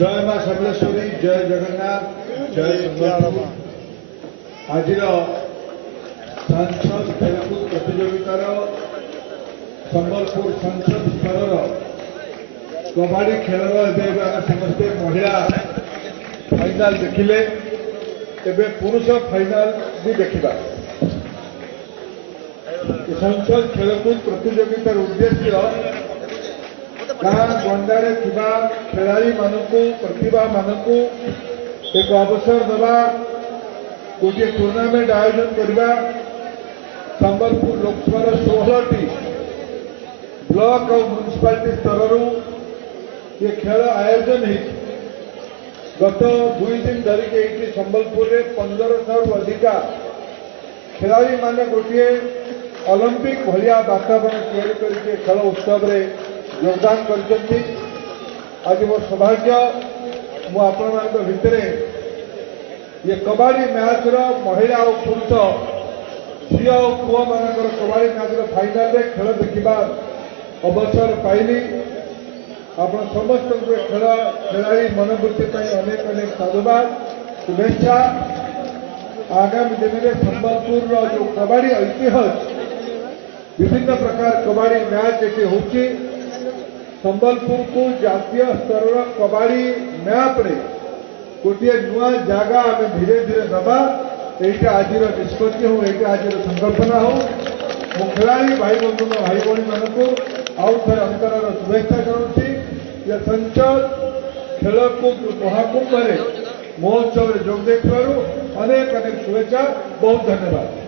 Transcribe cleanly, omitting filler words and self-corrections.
जय मां समलेश्वरी, जय जगन्नाथ, जय आज सांसद खेलकूद प्रतियोगितार संबलपुर संसद स्तर कबाड़ी खेल समस्ते महिला फाइनाल देखिले एवं पुरुष फाइनाल भी देखा। संसद खेलकूद प्रतियोगितार उद्देश्य गाँ गंडारे खेलाड़ी मानक प्रतिभा मानक एक अवसर देवा, गोटे टूर्णामेंट आयोजन करवा। संबलपुर लोकसभा 16टी ब्लॉक और म्युनिसिपालिटी स्तर ये खेल आयोजन है। गत 2 दिन धरिक ये संबलपुर में 1500 अधिका खेलाड़ी माने गोटे ओलंपिक भाया वातावरण तैयारी करके खेल उत्सव रे योगदान करछंती। आज मो सौभाग्य मु आपण भितर ये कबाड़ी मैच महिला और पुरुष झील और पुआ मान कबाड़ी मैच फाइनाल रे खेल देखा अवसर पाइली। आप समस्त खेल खेलाड़ी मनोवृत्ति अनेक अनेक साधुवाद शुभेच्छा। आगामी दिन में संबलपुर जो कबाड़ी ऐतिहासिक विभिन्न प्रकार कबाड़ी मैच ये होची। संबलपुर को जातीय स्तर कबाड़ी मैप रे गोटे नुआ जगह आम धीरे धीरे दबा। यहाँ आज निष्पत्ति हो, यहाँ आज संकल्पना हो। मो खेलाड़ी भाई बंधु भाई भाई मानक आउ थे अंतरार शुभेच्छा करुँच। संसद खेलकूद महाकुंभ महोत्सव जोग देथिबारु अनेक अनेक शुभेच्छा। बहुत धन्यवाद।